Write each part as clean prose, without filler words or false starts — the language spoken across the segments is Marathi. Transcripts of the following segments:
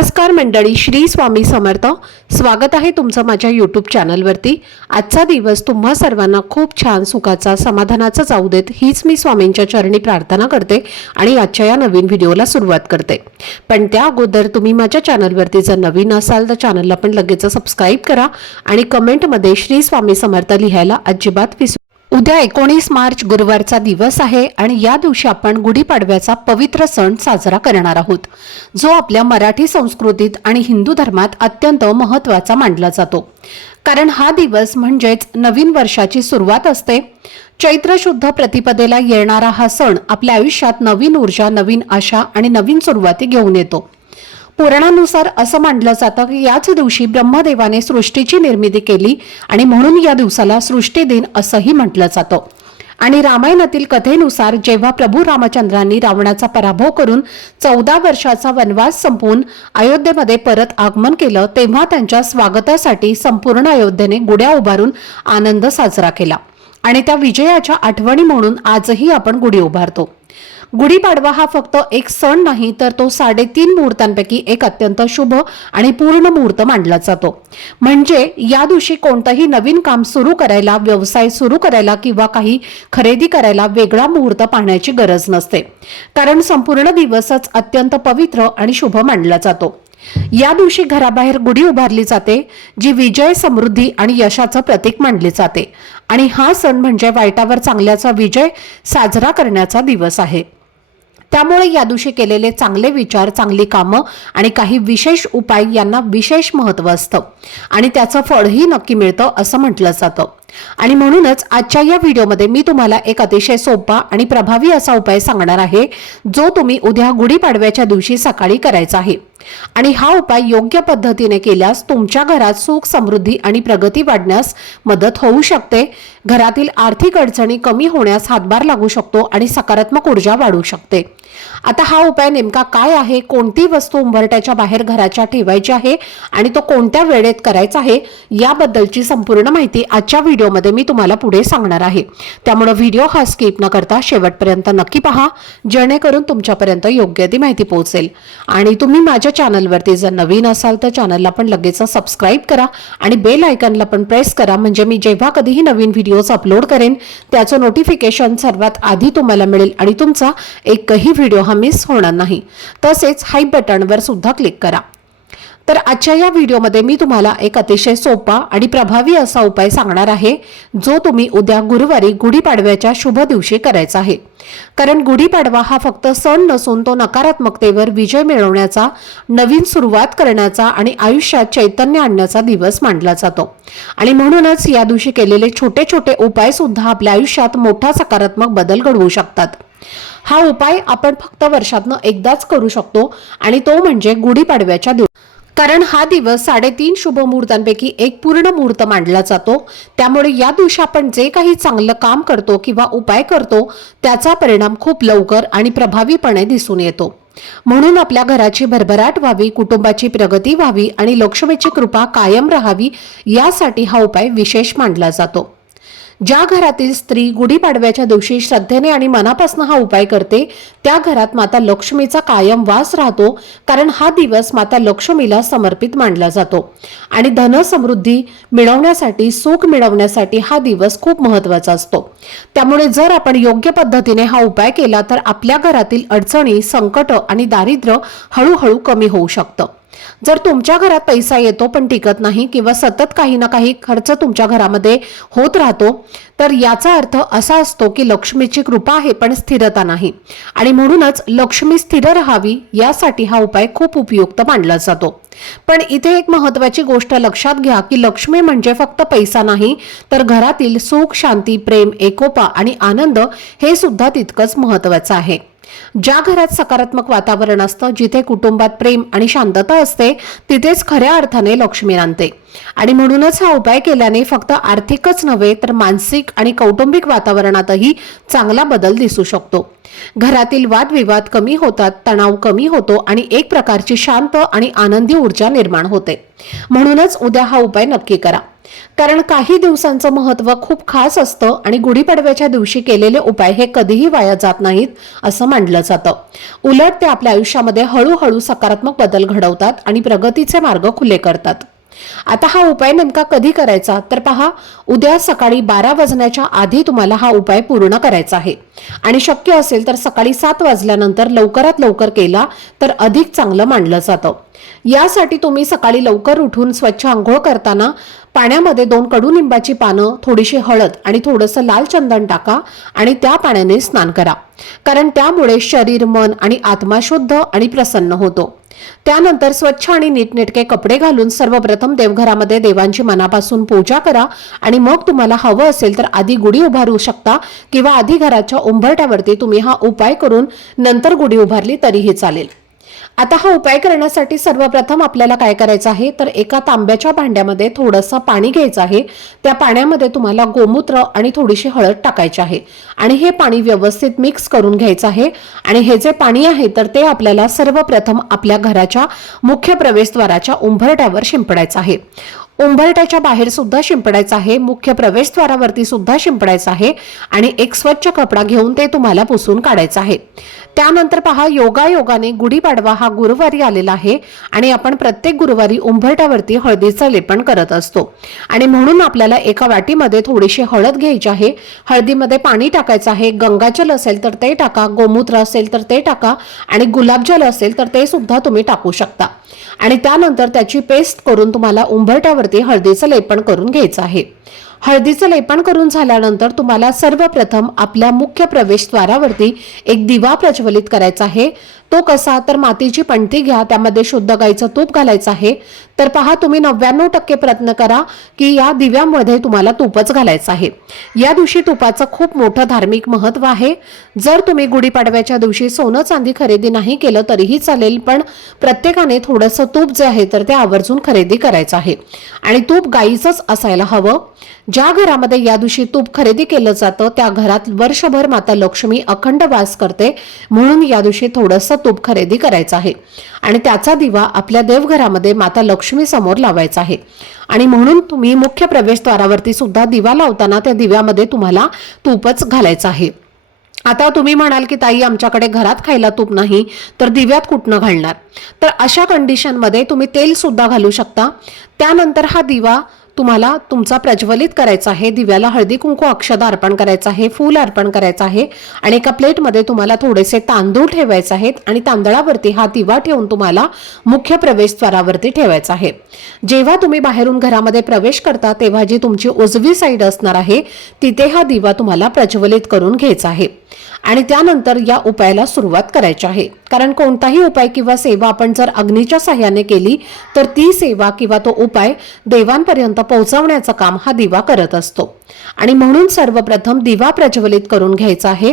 नमस्कार मंडळी, श्री स्वामी समर्थ. स्वागत आहे तुमचं माझ्या यूट्यूब चॅनलवरती. आजचा दिवस तुम्हा सर्वांना खूप छान सुखाचा समाधानाचा जाऊ देत हीच मी स्वामींच्या चरणी प्रार्थना करते आणि आजच्या या नवीन व्हिडिओला सुरुवात करते. पण त्या अगोदर तुम्ही माझ्या चॅनलवरती जर नवीन असाल तर चॅनलला पण लगेच सबस्क्राईब करा आणि कमेंटमध्ये श्री स्वामी समर्थ लिहायला अजिबात विसरू. उद्या 19 मार्च गुरुवारचा दिवस आहे आणि या दिवशी आपण गुढीपाडव्याचा पवित्र सण साजरा करणार आहोत, जो आपल्या मराठी संस्कृतीत आणि हिंदू धर्मात अत्यंत महत्त्वाचा मानला जातो. कारण हा दिवस म्हणजेच नवीन वर्षाची सुरुवात असते. चैत्र शुद्ध प्रतिपदेला येणारा हा सण आपल्या आयुष्यात नवीन ऊर्जा, नवीन आशा आणि नवीन सुरुवाती घेऊन येतो. पुराणानुसार असं मानलं जातं की याच दिवशी ब्रह्मदेवाने सृष्टीची निर्मिती केली आणि म्हणून या दिवसाला सृष्टी दिन असंही म्हटलं जातं. आणि रामायणातील कथेनुसार जेव्हा प्रभू रामचंद्रांनी रावणाचा पराभव करून 14 वर्षाचा वनवास संपवून अयोध्येमध्ये परत आगमन केलं, तेव्हा त्यांच्या स्वागतासाठी संपूर्ण अयोध्येने गुढ्या उभारून आनंद साजरा केला. आणि त्या विजयाच्या आठवणी म्हणून आजही आपण गुढी उभारतो. गुढीपाडवा हा फक्त एक सण नाही, तर तो 3.5 मुहूर्तांपैकी एक अत्यंत शुभ आणि पूर्ण मुहूर्त मानला जातो. म्हणजे या दिवशी कोणतंही नवीन काम सुरू करायला, व्यवसाय सुरू करायला किंवा काही खरेदी करायला वेगळा मुहूर्त पाहण्याची गरज नसते, कारण संपूर्ण दिवसच अत्यंत पवित्र आणि शुभ मानला जातो. या दिवशी घराबाहेर गुढी उभारली जाते, जी विजय, समृद्धी आणि यशाचं प्रतीक मानली जाते. आणि हा सण म्हणजे वाईटावर चांगल्याचा विजय साजरा करण्याचा दिवस आहे. त्यामुळे या दिवशी केलेले चांगले विचार, चांगली कामं आणि काही विशेष उपाय यांना विशेष महत्त्व असतं आणि त्याचं फळही नक्की मिळतं असं म्हटलं जातं. आणि म्हणूनच आजच्या या व्हिडिओमध्ये मी तुम्हाला एक अतिशय सोपा आणि प्रभावी असा उपाय सांगणार आहे, जो तुम्ही उद्या गुढीपाडव्याच्या दिवशी सकाळी करायचा आहे. आणि हा उपाय योग्य पद्धतीने केल्यास तुमच्या घरात सुख, समृद्धी आणि प्रगती वाढण्यास मदत होऊ शकते. घरातील आर्थिक अडचणी कमी होण्यास हातभार लागू शकतो आणि सकारात्मक ऊर्जा वाढू शकते. आता हा उपाय नेमका काय आहे, कोणती वस्तू उंबरठ्याच्या बाहेर घराच्या ठेवायची आहे आणि तो कोणत्या वेळेत करायचा आहे, याबद्दलची संपूर्ण माहिती आजच्या व्हिडिओमध्ये मी तुम्हाला पुढे सांगणार आहे. त्यामुळे व्हिडिओ हा स्किप न करता शेवटपर्यंत नक्की पहा, जेणेकरून तुमच्यापर्यंत योग्य ती माहिती पोहोचेल. आणि तुम्ही माझ्या चॅनलवरती जर नवीन असाल तर चॅनलला पण लगेच सबस्क्राईब करा आणि बेल आयकॉनला पण प्रेस करा, म्हणजे मी जेव्हा कधीही नवीन व्हिडिओज अपलोड करेन त्याचं नोटिफिकेशन सर्वात आधी तुम्हाला मिळेल आणि तुमचा एकही व्हिडिओ हा मिस होणार नाही. तसेच हाय बटनवर सुद्धा क्लिक करा. तर आजच्या या व्हिडिओमध्ये मी तुम्हाला एक अतिशय सोपा आणि प्रभावी असा उपाय सांगणार आहे, जो तुम्ही उद्या गुरुवारी गुढीपाडव्याच्या शुभ दिवशी करायचा आहे. कारण गुढीपाडवा हा फक्त सण नसून तो नकारात्मकतेवर विजय मिळवण्याचा, नवीन सुरुवात करण्याचा आणि आयुष्यात चैतन्य आणण्याचा दिवस मानला जातो. आणि म्हणूनच या दिवशी केलेले छोटे छोटे उपाय सुद्धा आपल्या आयुष्यात मोठा सकारात्मक बदल घडवू शकतात. हा उपाय आपण फक्त वर्षातनं एकदाच करू शकतो आणि तो म्हणजे गुढीपाडव्याच्या दिवशी. कारण हा दिवस 3.5 शुभ मुहूर्तांपैकी एक पूर्ण मुहूर्त मानला जातो. त्यामुळे या दिवशी आपण जे काही चांगलं काम करतो किंवा उपाय करतो त्याचा परिणाम खूप लवकर आणि प्रभावीपणे दिसून येतो. म्हणून आपल्या घराची भरभराट व्हावी, कुटुंबाची प्रगती व्हावी आणि लक्ष्मीची कृपा कायम राहावी, यासाठी हा उपाय विशेष मानला जातो. ज्या घरातील स्त्री गुढीपाडव्याच्या दिवशी श्रद्धेने आणि मनापासून हा उपाय करते, त्या घरात माता लक्ष्मीचा कायम वास राहतो. कारण हा दिवस माता लक्ष्मीला समर्पित मानला जातो आणि धन समृद्धी मिळवण्यासाठी, सुख मिळवण्यासाठी हा दिवस खूप महत्त्वाचा असतो. त्यामुळे जर आपण योग्य पद्धतीने हा उपाय केला तर आपल्या घरातील अडचणी, संकट आणि दारिद्र्य हळूहळू कमी होऊ शकतं. जर तुमच्या घरात पैसा येतो पण टिकत नाही किंवा सतत काही ना काही खर्च तुमच्या घरामध्ये होत राहतो, तर याचा अर्थ असा असतो की लक्ष्मीची कृपा आहे पण स्थिरता नाही. आणि म्हणूनच लक्ष्मी स्थिर राहावी यासाठी हा उपाय खूप उपयुक्त मानला जातो. पण इथे एक महत्त्वाची गोष्ट लक्षात घ्या की लक्ष्मी म्हणजे फक्त पैसा नाही, तर घरातील सुख, शांती, प्रेम, एकोपा आणि आनंद हे सुद्धा तितकंच महत्त्वाचं आहे. ज्या घरात सकारात्मक वातावरण असतं, जिथे कुटुंबात प्रेम आणि शांतता असते, तिथेच खऱ्या अर्थाने लक्ष्मी नांदते. आणि म्हणूनच हा उपाय केल्याने फक्त आर्थिकच नव्हे तर मानसिक आणि कौटुंबिक वातावरणातही चांगला बदल दिसू शकतो. घरातील वादविवाद कमी होतात, तणाव कमी होतो आणि एक प्रकारची शांत आणि आनंदी ऊर्जा निर्माण होते. म्हणूनच उद्या हा उपाय नक्की करा. कारण काही दिवसांचं महत्त्व खूप खास असतं आणि गुढीपाडव्याच्या दिवशी केलेले उपाय हे कधीही वाया जात नाहीत असं मानलं जातं. उलट ते आपल्या आयुष्यामध्ये हळूहळू सकारात्मक बदल घडवतात आणि प्रगतीचे मार्ग खुले करतात. आता हा उपाय नेमका कधी करायचा तर पहा, उद्या सकाळी 12 वाजण्याच्या आधी तुम्हाला हा उपाय पूर्ण करायचा आहे आणि शक्य असेल तर सकाळी 7 वाजल्यानंतर लवकरात लवकर केला तर अधिक चांगलं मानलं जातं. यासाठी तुम्ही सकाळी लवकर उठून स्वच्छ आंघोळ करताना पाण्यामध्ये 2 कडुनिंबाची पानं, थोडीशी हळद आणि थोडंसं लाल चंदन टाका आणि त्या पाण्याने स्नान करा. कारण त्यामुळे शरीर, मन आणि आत्मा शुद्ध आणि प्रसन्न होतो. त्यानंतर स्वच्छ आणि नीटनेटके कपडे घालून सर्वप्रथम देवघरामध्ये देवांची मनापासून पूजा करा आणि मग तुम्हाला हवं असेल तर आधी गुढी उभारू शकता किंवा आधी घराच्या उंबरठ्यावरती तुम्ही हा उपाय करून नंतर गुढी उभारली तरीही चालेल. आता हा उपाय करण्यासाठी सर्वप्रथम आपल्याला काय करायचं आहे तर एका तांब्याच्या भांड्यामध्ये थोडंसं पाणी घ्यायचं आहे. त्या पाण्यामध्ये तुम्हाला गोमूत्र आणि थोडीशी हळद टाकायची आहे आणि हे पाणी व्यवस्थित मिक्स करून घ्यायचं आहे. आणि हे जे पाणी आहे तर ते आपल्याला सर्वप्रथम आपल्या घराच्या मुख्य प्रवेशद्वाराच्या उंबरठ्यावर शिंपडायचं आहे. उंबरठ्याच्या बाहेर सुद्धा शिंपडायचं आहे, मुख्य प्रवेशद्वारावरती सुद्धा शिंपडायचं आहे आणि एक स्वच्छ कपडा घेऊन ते तुम्हाला पुसून काढायचं आहे. त्यानंतर पहा, योगायोगाने गुढीपाडवा हा गुरुवारी आलेला आहे आणि आपण प्रत्येक गुरुवारी उंबरठ्यावरती हळदीचं लेपन करत असतो आणि म्हणून आपल्याला एका वाटीमध्ये थोडीशी हळद घ्यायची आहे. हळदीमध्ये पाणी टाकायचं आहे. गंगाजल असेल तर ते टाका, गोमूत्र असेल तर ते टाका आणि गुलाबजल असेल तर ते सुद्धा तुम्ही टाकू शकता. आणि त्यानंतर त्याची पेस्ट करून तुम्हाला उंबरठ्यावरती हळदीचं लेपन करून घ्यायचं आहे. हळदीचं लेपन करून झाल्यानंतर तुम्हाला सर्वप्रथम आपल्या मुख्य प्रवेशद्वारावरती एक दिवा प्रज्वलित करायचा आहे. तो कसा तर मातीची पणती घ्या, त्यामध्ये शुद्ध गाईचं तूप घालायचं आहे. तर पहा, तुम्ही 99% प्रयत्न करा की या दिव्यामध्ये तुम्हाला तूपच घालायचं आहे. या दिवशी तुपाचं खूप मोठं धार्मिक महत्त्व आहे. जर तुम्ही गुढीपाडव्याच्या दिवशी सोनं चांदी खरेदी नाही केलं तरीही चालेल, पण प्रत्येकाने थोडंसं तूप जे आहे तर ते आवर्जून खरेदी करायचं आहे आणि तूप गाईचंच असायला हवं. ज्या घरामध्ये या दिवशी तूप खरेदी केलं जातं त्या घरात वर्षभर माता लक्ष्मी अखंड वास करते. म्हणून या दिवशी थोडंसं तूप खरेदी करायचं आहे आणि त्याचा दिवा आपल्या देवघरामध्ये माता लक्ष्मी समोर लावायचा आहे. आणि म्हणून तुम्ही मुख्य प्रवेशद्वारावरती सुद्धा दिवा लावताना त्या दिव्यामध्ये तुम्हाला तूपच घालायचं आहे. आता तुम्ही म्हणाल की ताई, आमच्याकडे घरात खायला तूप नाही तर दिव्यात कुठनं घालणार, तर अशा कंडिशनमध्ये तुम्ही तेल सुद्धा घालू शकता. त्यानंतर हा दिवा तुम्हाला तुमचा प्रज्वलित करायचा आहे. दिव्याला हळदी कुंकू अक्षदा अर्पण करायचं आहे, फूल अर्पण करायचं आहे आणि एका प्लेटमध्ये तुम्हाला थोडेसे तांदूळ ठेवायचे आहेत आणि तांदळावरती हा दिवा ठेवून तुम्हाला मुख्य प्रवेशद्वारावरती ठेवायचा आहे. जेव्हा तुम्ही बाहेरून घरामध्ये प्रवेश करता तेव्हा जी तुमची उजवी साईड असणार आहे तिथे हा दिवा तुम्हाला प्रज्वलित करून घ्यायचा आहे आणि त्यानंतर या उपायाला सुरुवात करायची आहे. कारण कोणताही उपाय किंवा सेवा आपण जर अग्नीच्या साह्याने केली तर ती सेवा किंवा तो उपाय देवांपर्यंत पोहोचवण्याचं काम हा दिवा करत असतो आणि म्हणून सर्वप्रथम दिवा प्रज्वलित करून घ्यायचा आहे.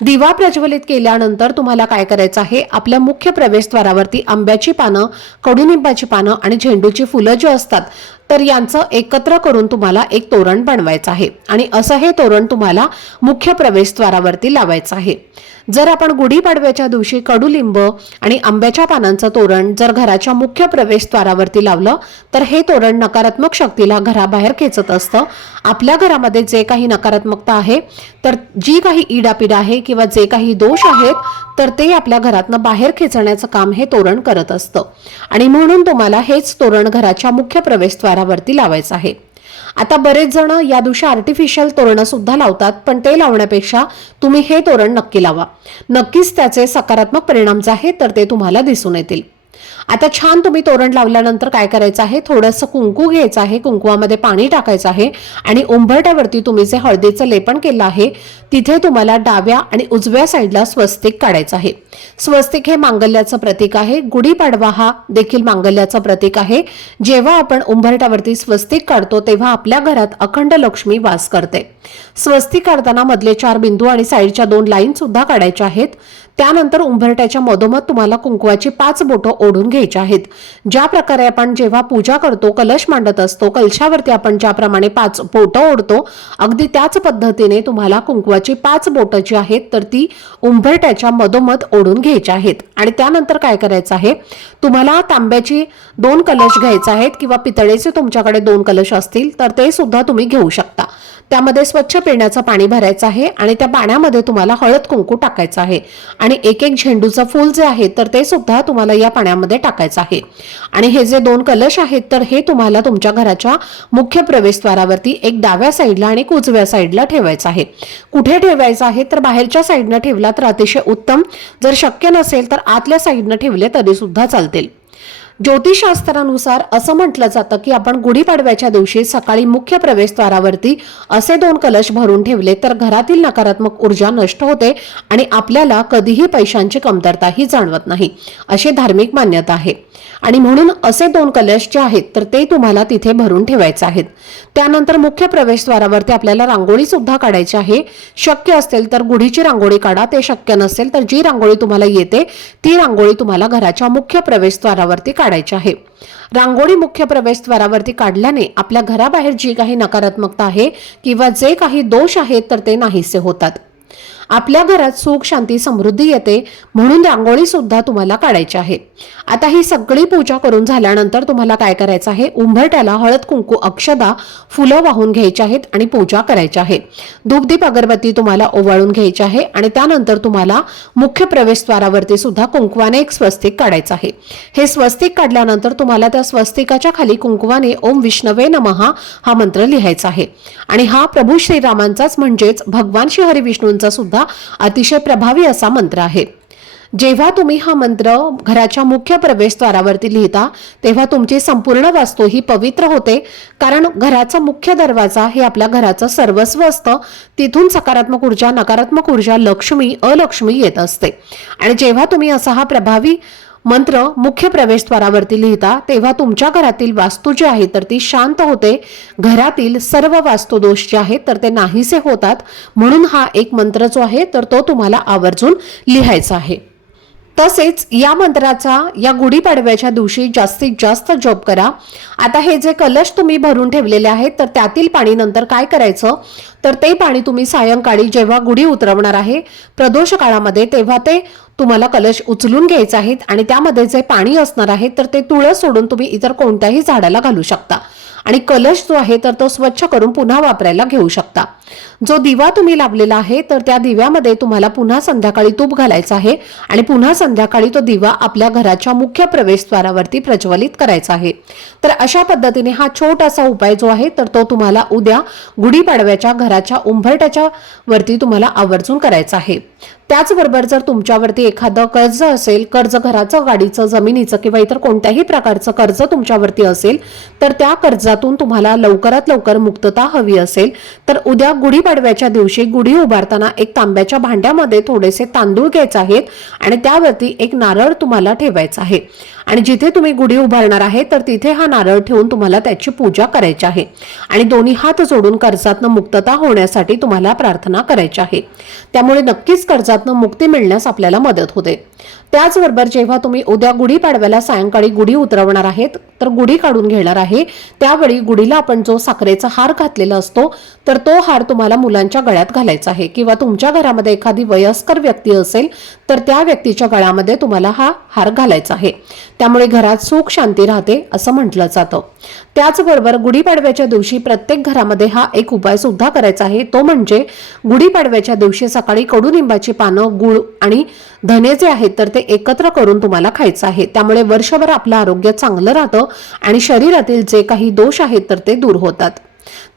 दिवा प्रज्वलित केल्यानंतर तुम्हाला काय करायचं आहे, आपल्या मुख्य प्रवेशद्वारावरती आंब्याची पानं, कडुनिंबाची पानं आणि झेंडूची फुलं जी असतात तर यांचं एकत्र करून तुम्हाला एक तोरण बनवायचं आहे आणि असं हे तोरण तुम्हाला मुख्य प्रवेशद्वारावरती लावायचं आहे. जर आपण गुढीपाडव्याच्या दिवशी कडुलिंब आणि आंब्याच्या पानांचं तोरण जर घराच्या मुख्य प्रवेशद्वारावरती लावलं तर हे तोरण नकारात्मक शक्तीला घराबाहेर खेचत असतं. आपल्या घरामध्ये जे काही नकारात्मकता आहे तर जी काही इडापिडा आहे किंवा जे काही दोष आहेत तर ते आपल्या घरातनं बाहेर खेचण्याचं काम हे तोरण करत असतं आणि म्हणून तुम्हाला हेच तोरण घराच्या मुख्य प्रवेशद्वारावरती लावायचं आहे. आता बरेच जण या दिवशी आर्टिफिशियल तोरण सुद्धा लावतात, पण ते लावण्यापेक्षा तुम्ही हे तोरण नक्की लावा. नक्कीच त्याचे सकारात्मक परिणाम जे आहेत तर ते तुम्हाला दिसून येतील. आता छान तुम्ही तोरण लावल्यानंतर काय करायचं आहे, थोडंसं कुंकू घ्यायचं आहे, कुंकुवामध्ये पाणी टाकायचं आहे आणि उंबरठ्यावरती तुम्ही जे हळदीचं लेपन केलं आहे तिथे तुम्हाला डाव्या आणि उजव्या साईडला स्वस्तिक काढायचं आहे. स्वस्तिक हे मांगल्याचं प्रतीक आहे. गुढीपाडवा हा देखील मांगल्याचं प्रतीक आहे. जेव्हा आपण उंबरठ्यावरती स्वस्तिक काढतो तेव्हा आपल्या घरात अखंड लक्ष्मी वास करते. स्वस्तिक काढताना मधले 4 बिंदू आणि साईडच्या 2 लाईन सुद्धा काढायच्या आहेत. त्यानंतर उंबरट्याच्या मधोमध तुम्हाला कुंकवाची 5 बोटं ओढून घ्यायची आहेत। ज्या प्रकारे आपण जेव्हा पूजा करतो, कलश मांडत असतो, कलशावरती आपण ज्याप्रमाणे 5 बोटं ओढतो, अगदी त्याच पद्धतीने तुम्हाला कुंकवाची 5 बोटं जी आहेत तर ती उंबरट्याच्या मधोमध ओढून घ्यायची आहेत। आणि त्यानंतर काय करायचं आहे, तुम्हाला तांब्याची 2 कलश घ्यायचे आहेत किंवा पितळेचे तुमच्याकडे 2 कलश असतील तर ते सुद्धा तुम्ही घेऊ शकता। त्यामध्ये स्वच्छ पिण्याचं पाणी भरायचं आहे आणि त्या पाण्यामध्ये तुम्हाला हळद कुंकू टाकायचं आहे आणि एक एक झेंडूचं फूल जे आहे तर ते सुद्धा तुम्हाला या पाण्यामध्ये टाकायचं आहे। आणि हे जे 2 कलश आहेत तर हे तुम्हाला तुमच्या घराच्या मुख्य प्रवेशद्वारावरती एक डाव्या साईडला आणि उजव्या साईडला ठेवायचं आहे। कुठे ठेवायचं आहे तर बाहेरच्या साईडनं ठेवला तर अतिशय उत्तम, जर शक्य नसेल तर आतल्या साईडनं ठेवले तरी सुद्धा चालतील। ज्योतिषशास्त्रानुसार असं म्हटलं जातं की आपण गुढीपाडव्याच्या दिवशी सकाळी मुख्य प्रवेशद्वारावरती असे 2 कलश भरून ठेवले तर घरातील नकारात्मक ऊर्जा नष्ट होते आणि आपल्याला कधीही पैशांची कमतरताही जाणवत नाही, अशी धार्मिक मान्यता आहे। आणि म्हणून असे 2 कलश जे आहेत तर ते तुम्हाला तिथे भरून ठेवायचे आहेत। त्यानंतर मुख्य प्रवेशद्वारावरती आपल्याला रांगोळी सुद्धा काढायची आहे। शक्य असेल तर गुढीची रांगोळी काढा, ते शक्य नसेल तर जी रांगोळी तुम्हाला येते ती रांगोळी तुम्हाला घराच्या मुख्य प्रवेशद्वारावरती काढायची आहे। रांगोळी मुख्य प्रवेशद्वारावरती काढल्याने आपल्या घराबाहेर जी काही नकारात्मकता आहे किंवा जे काही दोष आहेत तर ते नाहीसे होतात। आपल्या घरात सुख, शांती, समृद्धी येते, म्हणून रांगोळी सुद्धा तुम्हाला काढायची आहे। आता ही सगळी पूजा करून झाल्यानंतर तुम्हाला काय करायचं आहे, उंबरट्याला हळद कुंकू, अक्षदा, फुलं वाहून घ्यायची आहेत आणि पूजा करायची आहे। धूपदीप अगरबत्ती तुम्हाला ओवाळून घ्यायची आहे आणि त्यानंतर तुम्हाला मुख्य प्रवेशद्वारावरती सुद्धा कुंकवाने एक स्वस्तिक काढायचं आहे। हे स्वस्तिक काढल्यानंतर तुम्हाला त्या स्वस्तिकाच्या खाली कुंकवाने ओम विष्णवे नमः हा मंत्र लिहायचा आहे आणि हा प्रभू श्रीरामांचाच म्हणजेच भगवान श्री हरी विष्णूंचा सुद्धा अतिशय प्रभावी असा मंत्र आहे। जेव्हा तुम्ही हा मंत्र घराच्या मुख्य प्रवेशद्वारावरती लिहिता तेव्हा तुमची संपूर्ण वास्तू ही पवित्र होते, कारण घराचा मुख्य दरवाजा हे आपल्या घराचं सर्वस्व असतं। तिथून सकारात्मक ऊर्जा, नकारात्मक ऊर्जा, लक्ष्मी, अलक्ष्मी येत असते। आणि जेव्हा तुम्ही असा हा प्रभावी मंत्र मुख्य प्रवेशद्वारावरती लिहिता तेव्हा तुमच्या घरातील वास्तू जी आहे तर ती शांत होते, घरातील सर्व वास्तुदोष जे आहेत तर ते नाहीसे होतात। म्हणून हा एक मंत्र जो आहे तर तो तुम्हाला आवर्जून लिहायचा आहे। तसेच या मंत्राचा या गुढीपाडव्याच्या दिवशी जास्तीत जास्त जप करा। आता हे जे कलश तुम्ही भरून ठेवलेले आहेत तर त्यातील पाणी नंतर काय करायचं तर ते पाणी तुम्ही सायंकाळी जेव्हा गुढी उतरवणार आहे प्रदोष काळामध्ये तेव्हा ते तुम्हाला कलश उचलून घ्यायचे आहेत आणि त्यामध्ये जे पाणी असणार आहे तर ते तुळस सोडून तुम्ही इतर कोणत्याही झाडाला घालू शकता आणि कलश जो आहे तर तो स्वच्छ करून पुन्हा वापरायला घेऊ शकता। जो दिवा तुम्ही लावलेला आहे तर त्या दिव्यामध्ये तुम्हाला पुन्हा संध्याकाळी तूप घालायचं आहे आणि पुन्हा संध्याकाळी तो दिवा आपल्या घराच्या मुख्य प्रवेशद्वारावरती प्रज्वलित करायचा आहे। तर अशा पद्धतीने हा छोटासा उपाय जो आहे तर तो तुम्हाला उद्या गुढीपाडव्याच्या घराच्या उंबरट्याच्या वरती तुम्हाला आवर्जून करायचा आहे। त्याचबरोबर जर तुमच्यावरती एखादं कर्ज असेल, कर्ज घराचं, गाडीचं, जमिनीचं किंवा इतर कोणत्याही प्रकारचं कर्ज तुमच्यावरती असेल तर त्या कर्जातून तुम्हाला लवकरात लवकर मुक्तता हवी असेल तर उद्या गुढीपाडव्याच्या दिवशी गुढी उभारताना एक तांब्याच्या भांड्यामध्ये थोडेसे तांदूळ घ्यायचे आहेत आणि त्यावरती एक नारळ तुम्हाला ठेवायचा आहे आणि जिथे तुम्ही गुढी उभारणार आहे तर तिथे हा नारळ ठेवून तुम्हाला त्याची पूजा करायची आहे आणि दोन्ही हात जोडून कर्जातनं मुक्तता होण्यासाठी तुम्हाला प्रार्थना करायची आहे। त्यामुळे नक्कीच कर्जातनं मुक्ती मिळण्यास आपल्याला मदत होते। त्याचबरोबर जेव्हा तुम्ही उद्या गुढीपाडव्याला सायंकाळी गुढी उतरवणार आहेत तर गुढी काढून घेणार आहे त्यावेळी गुढीला आपण जो साखरेचा हार घातलेला असतो तर तो हार तुम्हाला मुलांच्या गळ्यात घालायचा आहे किंवा तुमच्या घरामध्ये एखादी वयस्कर व्यक्ती असेल तर त्या व्यक्तीच्या गळ्यामध्ये तुम्हाला हा हार घालायचा आहे। त्यामुळे घरात सुख, शांती राहते असं म्हटलं जातं। त्याचबरोबर गुढीपाडव्याच्या दिवशी प्रत्येक घरामध्ये हा एक उपाय सुद्धा करायचा आहे, तो म्हणजे गुढीपाडव्याच्या दिवशी सकाळी कडुनिंबाची पानं, गुळ आणि धने जे आहेत तर ते एकत्र करून तुम्हाला खायचं आहे। त्यामुळे वर्षभर आपलं आरोग्य चांगलं राहतं आणि शरीरातील जे काही दोष आहेत तर ते दूर होतात।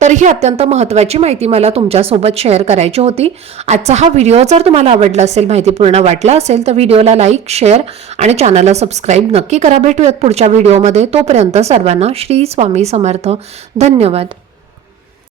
तर ही अत्यंत महत्त्वाची माहिती मला तुमच्यासोबत शेअर करायची होती। आजचा हा व्हिडिओ जर तुम्हाला आवडला असेल, माहितीपूर्ण वाटला असेल तर व्हिडिओला लाईक, शेअर आणि चॅनलला सबस्क्राईब नक्की करा। भेटूयात पुढच्या व्हिडिओमध्ये। तोपर्यंत सर्वांना श्री स्वामी समर्थ। धन्यवाद।